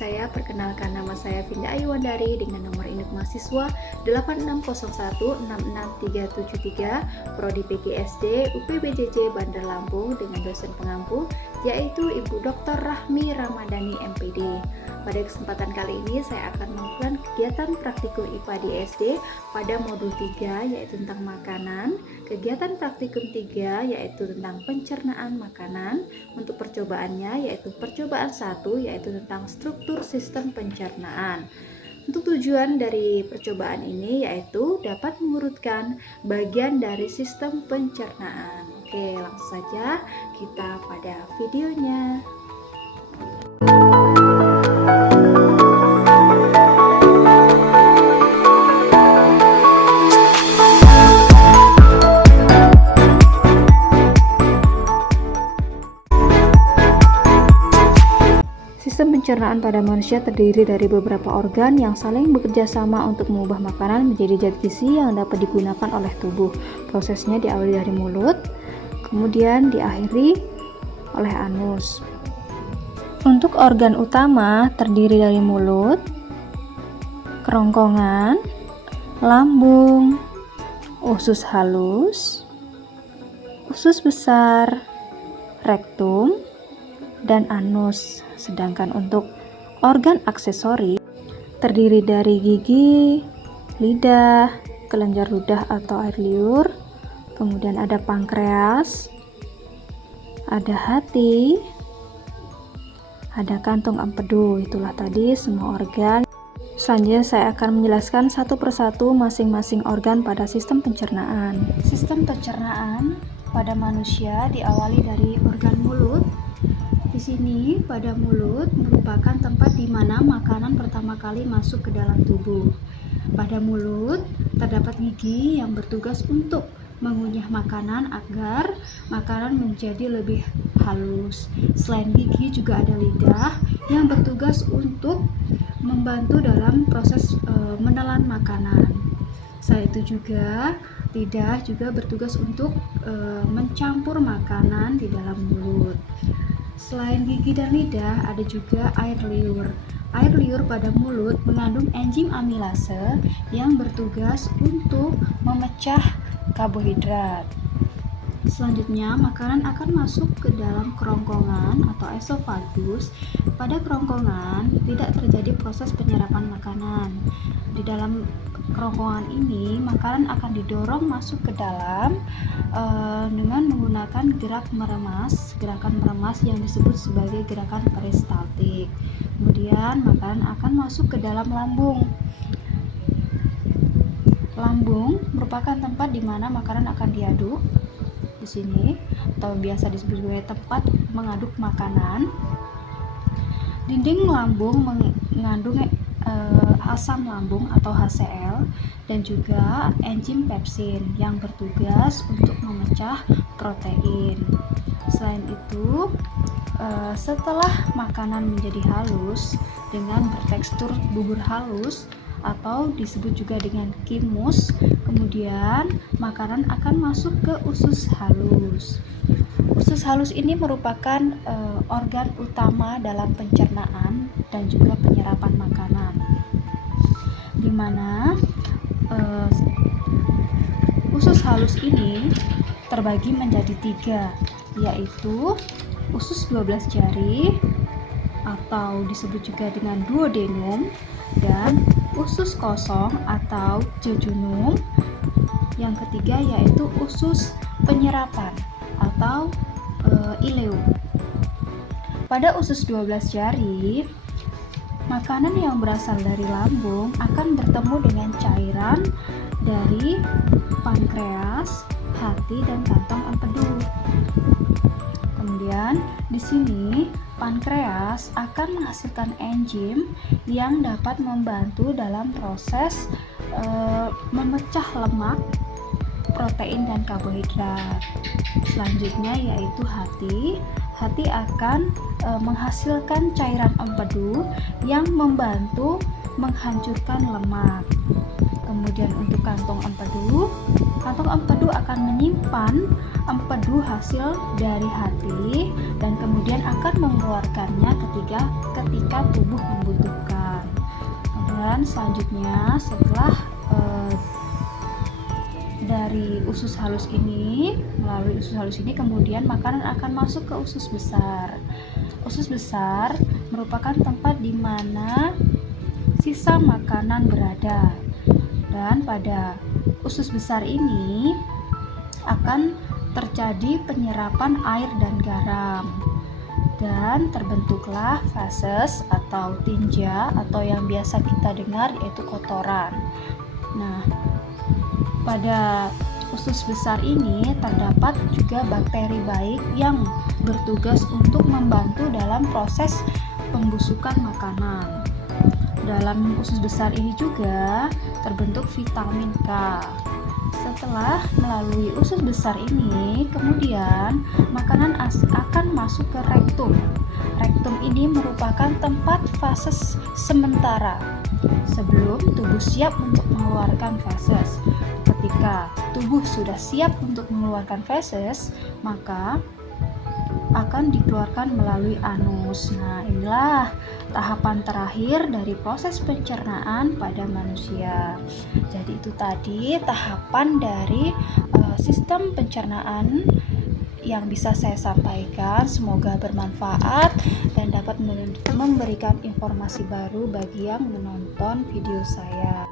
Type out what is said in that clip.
saya, perkenalkan nama saya Vinda Ayuwandari dengan nomor induk mahasiswa 8601666373, Prodi PGSD UPBJJ Bandar Lampung dengan dosen pengampu yaitu Ibu Dr. Rahmi Ramadhani MPD. Pada kesempatan kali ini saya akan melakukan kegiatan praktikum IPA di SD pada modul 3 yaitu tentang makanan, kegiatan praktikum 3 yaitu tentang pencernaan makanan. Untuk percobaannya yaitu percobaan 1 yaitu tentang struktur sistem pencernaan. Untuk tujuan dari percobaan ini yaitu dapat mengurutkan bagian dari sistem pencernaan. Oke, langsung saja kita pada videonya. Sistem pencernaan pada manusia terdiri dari beberapa organ yang saling bekerja sama untuk mengubah makanan menjadi zat gizi yang dapat digunakan oleh tubuh. Prosesnya diawali dari mulut, kemudian diakhiri oleh anus. Untuk organ utama terdiri dari mulut, kerongkongan, lambung, usus halus, usus besar, rektum, dan anus. Sedangkan untuk organ aksesori terdiri dari gigi, lidah, kelenjar ludah atau air liur, kemudian ada pankreas, ada hati, ada kantung empedu. Itulah tadi semua organ. Selanjutnya saya akan menjelaskan satu persatu masing-masing organ pada sistem pencernaan. Sistem pencernaan pada manusia diawali dari organ mulut. Di sini pada mulut merupakan tempat di mana makanan pertama kali masuk ke dalam tubuh. Pada mulut terdapat gigi yang bertugas untuk mengunyah makanan agar makanan menjadi lebih halus. Selain gigi juga ada lidah yang bertugas untuk membantu dalam proses menelan makanan. Selain itu juga lidah juga bertugas untuk mencampur makanan di dalam mulut. Selain gigi dan lidah, ada juga air liur. Air liur pada mulut mengandung enzim amilase yang bertugas untuk memecah karbohidrat. Selanjutnya, makanan akan masuk ke dalam kerongkongan atau esofagus. Pada kerongkongan tidak terjadi proses penyerapan makanan. Di dalam kerongkongan ini, makanan akan didorong masuk ke dalam dengan menggunakan gerakan meremas yang disebut sebagai gerakan peristaltik. Kemudian makanan akan masuk ke dalam lambung. Lambung merupakan tempat di mana makanan akan diaduk. Di sini atau biasa disebut sebagai tempat mengaduk makanan. Dinding lambung mengandung asam lambung atau HCl dan juga enzim pepsin yang bertugas untuk memecah protein. Selain itu, setelah makanan menjadi halus dengan bertekstur bubur halus atau disebut juga dengan kimus, kemudian makanan akan masuk ke usus halus. Usus halus ini merupakan organ utama dalam pencernaan dan juga penyerapan makanan, di mana usus halus ini terbagi menjadi 3, yaitu usus 12 jari atau disebut juga dengan duodenum dan usus kosong atau jejunum. Yang ketiga yaitu usus penyerapan atau ileum. Pada usus 12 jari, makanan yang berasal dari lambung akan bertemu dengan cairan dari pankreas, hati, dan kantong empedu. Kemudian di sini pankreas akan menghasilkan enzim yang dapat membantu dalam proses memecah lemak, protein, dan karbohidrat. Selanjutnya yaitu hati. Hati akan menghasilkan cairan empedu yang membantu menghancurkan lemak. Kemudian untuk kantong empedu akan menyimpan menyimpan empedu hasil dari hati dan kemudian akan mengeluarkannya ketika tubuh membutuhkan. Kemudian selanjutnya setelah dari usus halus ini, melalui usus halus ini kemudian makanan akan masuk ke usus besar. Usus besar merupakan tempat di mana sisa makanan berada. Dan pada usus besar ini akan terjadi penyerapan air dan garam. Dan terbentuklah feses atau tinja atau yang biasa kita dengar yaitu kotoran. Nah, pada usus besar ini terdapat juga bakteri baik yang bertugas untuk membantu dalam proses pembusukan makanan. Dalam usus besar ini juga terbentuk vitamin K. Setelah melalui usus besar ini, kemudian makanan akan masuk ke rektum. Rektum ini merupakan tempat feses sementara sebelum tubuh siap untuk mengeluarkan feses. Ketika tubuh sudah siap untuk mengeluarkan feses, maka akan dikeluarkan melalui anus. Nah, inilah tahapan terakhir dari proses pencernaan pada manusia. Jadi itu tadi tahapan dari sistem pencernaan yang bisa saya sampaikan. Semoga bermanfaat dan dapat memberikan informasi baru bagi yang menonton video saya.